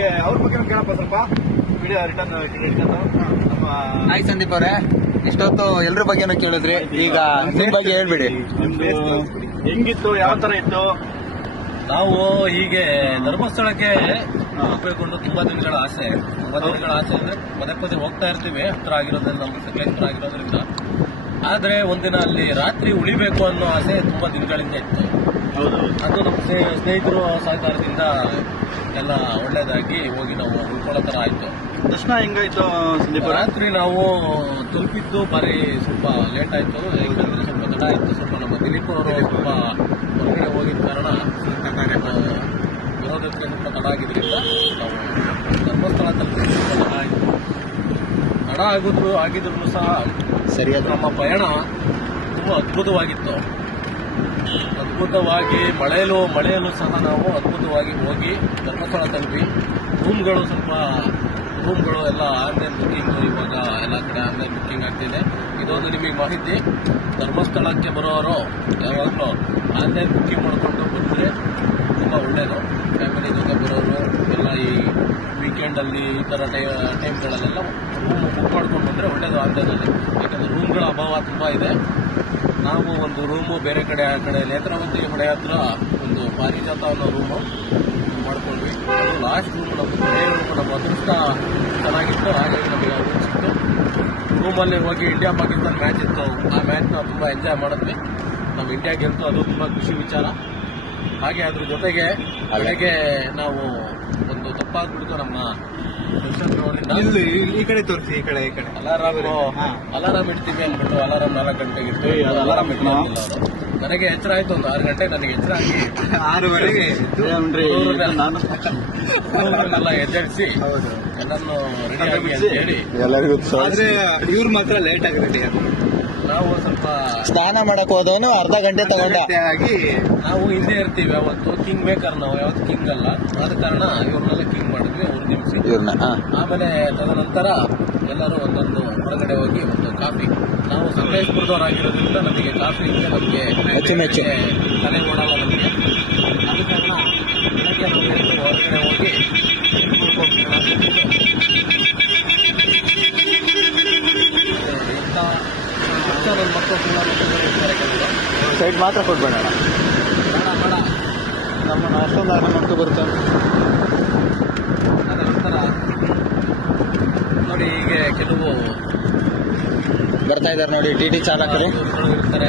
ನಮಗೆ ಅವ್ರ ಬಗ್ಗೆ ಕೇಳಪ್ಪ ಸ್ವಲ್ಪ ವಿಡಿಯೋ ರಿಟರ್ನ್ ಇಟ್ಕೊಂಡು ನಮ್ಮ ಹಾಯ್ ಸಂದೀಪ್ ಅವರೇ, ಇಷ್ಟೊತ್ತು ಎಲ್ರ ಬಗ್ಗೆನೂ ಕೇಳಿದ್ರಿ, ಈಗ ನಿಮ್ ಬಗ್ಗೆ ಹೇಳ್ಬಿಡಿ. ಹೆಂಗಿತ್ತು, ಯಾವ ತರ ಇತ್ತು? ನಾವು ಹೀಗೆ ಧರ್ಮಸ್ಥಳಕ್ಕೆ ಹೋಗ್ಬೇಕು ಅಂತ ತುಂಬಾ ದಿನಗಳ ಆಸೆ ಅಂದ್ರೆ ಪದೇ ಪದೇ ಹೋಗ್ತಾ ಇರ್ತೀವಿ, ಹತ್ರ ಆಗಿರೋದ್ರಿಂದ, ನಮ್ಮ ಸಕಲೇಶ್ವರ ಆಗಿರೋದ್ರಿಂದ. ಆದ್ರೆ ಒಂದಿನ ಅಲ್ಲಿ ರಾತ್ರಿ ಉಳಿಬೇಕು ಅನ್ನೋ ಆಸೆ ತುಂಬಾ ದಿನಗಳಿಂದ ಇತ್ತು. ಅದು ನಮ್ಮ ಸ್ನೇಹಿತರು ಸಹಕಾರದಿಂದ ಎಲ್ಲ ಒಳ್ಳೇದಾಗಿ ಹೋಗಿ ನಾವು ಉಳ್ಕೊಳ್ಳೋ ತರ ಆಯ್ತು. ದರ್ಶನ ಹೆಂಗಾಯ್ತು ಸಂದೀಪ್? ರಾತ್ರಿ ನಾವು ತಲುಪಿದ್ದು ಬಾರಿ ಸ್ವಲ್ಪ ಲೇಟ್ ಆಯ್ತು, ಯಾಕಂದ್ರೆ ಸ್ವಲ್ಪ ತಡ ಆಯ್ತು. ಸ್ವಲ್ಪ ನಮ್ಮ ದಿಲೀಪ್ ಅವರು ಸ್ವಲ್ಪ ಹೊರಗಡೆ ಹೋಗಿದ ಕಾರಣ ಬರೋದಕ್ಕೆ ಸ್ವಲ್ಪ ತಡ ಆಗಿದ್ರಿಂದ ನಾವು ಧರ್ಮಸ್ಥಳ ತಲುಪಿ ತಡ ಆಯ್ತು. ತಡ ಆಗಿದ್ರು ಸಹ ಸರಿಯಾದ ನಮ್ಮ ಪಯಣ ತುಂಬಾ ಅದ್ಭುತವಾಗಿತ್ತು. ಮಳೆಯಲ್ಲೂ ಸಹ ನಾವು ಅದ್ಭುತವಾಗಿ ಹೋಗಿ ಧರ್ಮಸ್ಥಳ ತಲುಪಿ ರೂಮ್ಗಳು ಎಲ್ಲ ಆನ್ಲೈನ್ ಬುಕ್ಕಿಂಗ್, ಇವಾಗ ಎಲ್ಲ ಕಡೆ ಆನ್ಲೈನ್ ಬುಕ್ಕಿಂಗ್ ಆಗ್ತಿದೆ. ಇದೊಂದು ನಿಮಗೆ ಮಾಹಿತಿ, ಧರ್ಮಸ್ಥಳಕ್ಕೆ ಬರೋರು ಯಾವಾಗಲೂ ಆನ್ಲೈನ್ ಬುಕ್ಕಿಂಗ್ ಮಾಡಿಕೊಂಡು ಬಂದರೆ ತುಂಬ ಒಳ್ಳೆಯದು. ಫ್ಯಾಮಿಲಿ ಜೊತೆ ಬರೋರು ಎಲ್ಲ ಈ ವೀಕೆಂಡಲ್ಲಿ ಈ ಥರ ಟೈಮ್ಗಳಲ್ಲೆಲ್ಲ ರೂಮ್ ಬುಕ್ ಮಾಡ್ಕೊಂಡು ಬಂದರೆ ಒಳ್ಳೆಯದು ಆನ್ಲೈನಲ್ಲಿ. ಯಾಕಂದರೆ ರೂಮ್ಗಳ ಅಭಾವ ತುಂಬ ಇದೆ. ನಾವು ಒಂದು ರೂಮು ಬೇರೆ ಕಡೆ ಆ ಕಡೆ ನೇತ್ರಾವತಿ ಹೊಳೆ ಹತ್ರ ಒಂದು ಪಾರಿಜಾತ ಅನ್ನೋ ರೂಮು ಮಾಡ್ಕೊಂಡ್ವಿ. ಅದು ಲಾಸ್ಟ್ ರೂಮ್, ನಮ್ಮ ಅದೃಷ್ಟ ಚೆನ್ನಾಗಿತ್ತು, ಹಾಗಾಗಿ ನಮಗೆ ಅದು ಸಿಕ್ತು. ರೂಮಲ್ಲಿ ಹೋಗಿ ಇಂಡಿಯಾ ಪಾಕಿಸ್ತಾನ ಮ್ಯಾಚ್ ಇತ್ತು, ಆ ಮ್ಯಾಚ್ನ ತುಂಬ ಎಂಜಾಯ್ ಮಾಡಿದ್ವಿ. ನಮ್ಮ ಇಂಡಿಯಾ ಗೆಲ್ತು, ಅದು ತುಂಬ ಖುಷಿ ವಿಚಾರ. ಹಾಗೆ ಅದ್ರ ಜೊತೆಗೆ ಬೆಳಗ್ಗೆ ನಾವು ಒಂದು ತಪ್ಪಾಗ್ಬಿಡ್ತು, ನಮ್ಮ ಈ ಕಡೆ ತೋರಿಸಿ, ಈ ಕಡೆ ಅಲಾರಾಮ್ ಇಡ್ತೀವಿ ಅಂದ್ಬಿಟ್ಟು ಅಲಾರಾಮ್ 4 ಗಂಟೆಗೆ ಇಟ್ಟು ಅಲಾರಾಮ್ ಇಟ್ಟಿಲ್ಲ ಅವರು. ನನಗೆ ಎಚ್ಚರ ಆಯ್ತು, ಒಂದು 6 ಗಂಟೆಗೆ ನನಗೆ ಎಚ್ಚರ ಆಗಿ 6:30ಗೆ ಎಲ್ಲ ಎಚ್ಚರಿಸಿ ಎಲ್ಲನ್ನು ರೆಡಿ ಆಗಿ ಅಂತ ಹೇಳಿ. ಆದ್ರೆ ಇವ್ರು ಮಾತ್ರ ಲೇಟ್ ಆಗಿ ರೆಡಿ ನಾವು ಸ್ವಲ್ಪ ಸ್ನಾನ ಮಾಡಕ್ ಹೋದವನು ಅರ್ಧ ಗಂಟೆ ತಗೊಂಡ ಆಗಿ ನಾವು ಹಿಂದೆ ಇರ್ತೀವಿ. ಅವತ್ತು ಕಿಂಗ್ ಮೇಕರ್, ನಾವು ಯಾವತ್ತು ಕಿಂಗ್ ಅಲ್ಲ, ಆದ ಕಾರಣ ಇವ್ರನ್ನೆಲ್ಲ ಕಿಂಗ್ ಮಾಡಿದ್ವಿ, ಅವ್ರು ನಿಮಿಷ. ಆಮೇಲೆ ತದನಂತರ ಎಲ್ಲರೂ ಒಂದೊಂದು ಹೊರಗಡೆ ಹೋಗಿ ಒಂದು ಕಾಫಿ, ನಾವು ಸಕಲೇಶ್ಪುರದವರಾಗಿರೋದ್ರಿಂದ ನಮಗೆ ಕಾಫಿ ನಮಗೆ ತಲೆ ಓಡಲ್ಲ ನಮಗೆ. ಆದ ಕಾರಣ ಬೆಳಗ್ಗೆ ನಾವು ಹೊರಗಡೆ ಹೋಗಿ ನನ್ನ ಮಕ್ಕಳು ಸುಮಾರು ಇರ್ತಾರೆ ಕೆಲವರು. ಸೈಡ್ ಮಾತ್ರ ಕೊಡ್ಬೇಡ, ಬೇಡ ನಮ್ಮ ಅಷ್ಟೊಂದು ಮಕ್ಕಳು ಬರ್ತಾರೆ. ಅದ ನಂತರ ನೋಡಿ, ಹೀಗೆ ಕೆಲವು ಬರ್ತಾ ಇದ್ದಾರೆ ನೋಡಿ, ಟಿ ಚಾಲಕರು ಇರ್ತಾರೆ,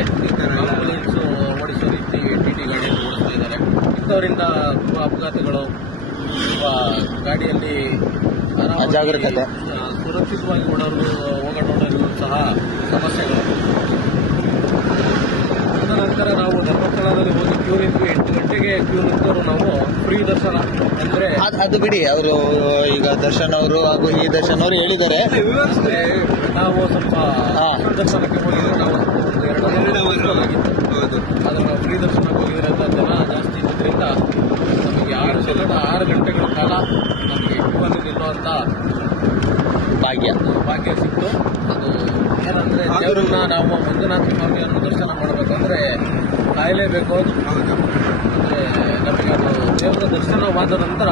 ಆಂಬುಲೆನ್ಸ್ ಓಡಿಸೋ ರೀತಿ ಟಿ ಗಾಡಿಯನ್ನು ಓಡಿಸ್ತಾ ಇದ್ದಾರೆ. ಇಂಥವರಿಂದ ತುಂಬ ಅಪಘಾತಗಳು, ತುಂಬ ಗಾಡಿಯಲ್ಲಿ ಅಜಾಗರೂಕತೆ, ಸುರಕ್ಷಿತವಾಗಿ ಓಡಾಡೋರು ಸಹ ಸಮಸ್ಯೆಗಳು. ತದನಂತರ ನಾವು ಧರ್ಮಸ್ಥಳದಲ್ಲಿ ಹೋಗಿ ಕ್ಯೂ ನಿಂತು 8 ಗಂಟೆಗೆ ಕ್ಯೂ ನಿಂತವರು ನಾವು ಫ್ರೀ ದರ್ಶನ ಅಂದ್ರೆ ಅದು ಬಿಡಿ. ಅವರು ಈಗ ದರ್ಶನ್ ಅವರು ಹಾಗೂ ಈ ದರ್ಶನ್ ಅವರು ಹೇಳಿದ್ದಾರೆ, ನಾವು ಸ್ವಲ್ಪ ದರ್ಶನಕ್ಕೆ ಹೋಗಿದ್ರೆ ನಾವು ಒಂದು 2 ಆಗಿತ್ತು. ಆದರೆ ನಾವು ಫ್ರೀ ದರ್ಶನಕ್ಕೆ ಹೋಗಿದ್ರಿಂದ ಜನ ಜಾಸ್ತಿ ಇರೋದ್ರಿಂದ ನಮಗೆ 6 ಗಂಟೆಗಳ ಕಾಲ ನಮಗೆ ಕ್ಯೂ ಅಲ್ಲಿ ನಿಲ್ಲುವಂತ ಭಾಗ್ಯ ಸಿಕ್ತು. ಅದು ಏನಂದ್ರೆ, ದೇವರನ್ನ ನಾವು ಮಂಜುನಾಥ ಸ್ವಾಮಿಯನ್ನು ದರ್ಶನ ಮಾಡಬೇಕಂದ್ರೆ ಕಾಯಲೇಬೇಕು. ಅಂದ್ರೆ ನಮಗೆ ಅದು ದೇವರ ದರ್ಶನವಾದ ನಂತರ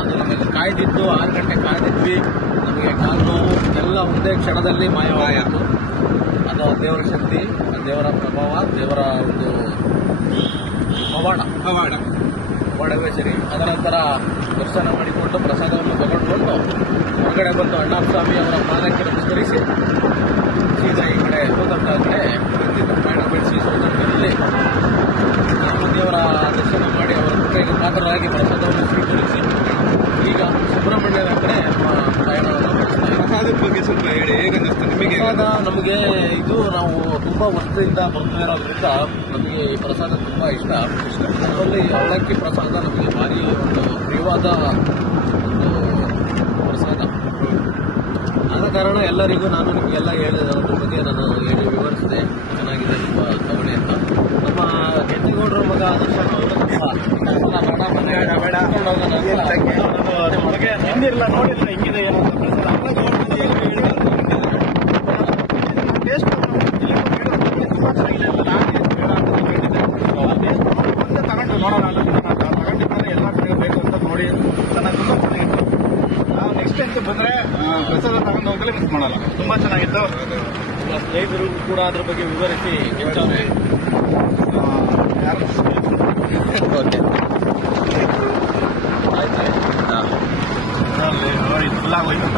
ಅದು ನಮಗೆ ಕಾಯ್ದಿದ್ದು 6 ಗಂಟೆ ಕಾಯ್ದಿದ್ವಿ. ನಮಗೆ ಕಾಲು ನೋವು ಎಲ್ಲ ಒಂದೇ ಕ್ಷಣದಲ್ಲಿ ಮಾಯವಾಯಿತು. ಅದು ದೇವರ ಶಕ್ತಿ, ದೇವರ ಪ್ರಭಾವ, ದೇವರ ಒಂದು ಪವಾಡವೇ ಸರಿ. ಅದರ ನಂತರ ದರ್ಶನ ಮಾಡಿಕೊಂಡು ಪ್ರಸಾದವನ್ನು ತಗೊಂಡ್ಕೊಂಡು ಹೊರಗಡೆ ಬಂದು ಅಣ್ಣಸ್ವಾಮಿ ಅವರ ಪಾದಕ್ಕೆ ನಮಸ್ಕರಿಸಿ ಸೀದಾ ಈ ಕಡೆ ಸೋದರ್ಗ ಕಡೆ ಪ್ರಯಾಣ ಬೆಳೆಸಿ ಸೋದರ್ಗದಲ್ಲಿ ದೇವರ ದರ್ಶನ ಮಾಡಿ ಅವರ ಕೃಪೆಗೆ ಪಾತ್ರರಾಗಿ ಪ್ರಸಾದವನ್ನು ಸ್ವೀಕರಿಸಿ ಈಗ ಸುಬ್ರಹ್ಮಣ್ಯದ ಕಡೆ ನಮ್ಮ ಪ್ರಯಾಣವನ್ನು ನಡೆಸ್ತಾ ಇದ್ದೀವಿ. ಪ್ರಸಾದದ ಬಗ್ಗೆ ಸ್ವಲ್ಪ ಹೇಳಿ, ಹೇಗನ್ನಿಸ್ತು ನಿಮಗೆ? ಪ್ರಸಾದ ನಮಗೆ ಇದು ನಾವು ತುಂಬಾ ವರ್ಷದಿಂದ ಬರ್ತಾ ಇರೋದ್ರಿಂದ ನಮಗೆ ಈ ಪ್ರಸಾದ ತುಂಬಾ ಇಷ್ಟ. ಅದರಲ್ಲಿ ಅವಲಕ್ಕಿ ಪ್ರಸಾದ ನಮಗೆ ಭಾರಿ ಒಂದು ಪ್ರಿಯವಾದ ಒಂದು ಪ್ರಸಾದ. ಆದ ಕಾರಣ ಎಲ್ಲರಿಗೂ ನಾನು ನಿಮಗೆಲ್ಲ ಹೇಳಿದ ಅದ್ರ ಬಗ್ಗೆ ನಾನು ಹೇಳಿ ವಿವರಿಸಿದೆ. ಚೆನ್ನಾಗಿದೆ, ತುಂಬ ತಗೊಳ್ಳಿ ಅಂತ. ನಮ್ಮ ಕೆಂಚೇಗೌಡರ ಮಗ ದರ್ಶನ್ ಅವರು ಹಿಂದಿರಲ್ಲ, ನೋಡಿಲ್ಲ ಹಿಂಗಿದೆ ಏನು ತಗೊಂಡು ನೋಡೋಣ, ತಗೊಂಡಿದ್ದಾರೆ ಎಲ್ಲ ಕಡೆ ಬೇಕು ಅಂತ ನೋಡಿ ಚೆನ್ನಾಗಿ ತುಂಬ ಅಂತ ಬಂದ್ರೆ ಪ್ರಸಾದ ತಗೊಂಡು ಹೋಗಲೇ ಮಿಸ್ ಮಾಡಲ್ಲ. ತುಂಬಾ ಚೆನ್ನಾಗಿತ್ತು. ನಿಮ್ಮ ಸ್ನೇಹಿತರು ಕೂಡ ಅದ್ರ ಬಗ್ಗೆ ವಿವರಿಸಿ ಹೆಚ್ಚಾಗಿ ಯಾರು ಓಕೆ ಆಯ್ತು ಹಾಂ ಫುಲ್ ಆಗೋಯ್ತು.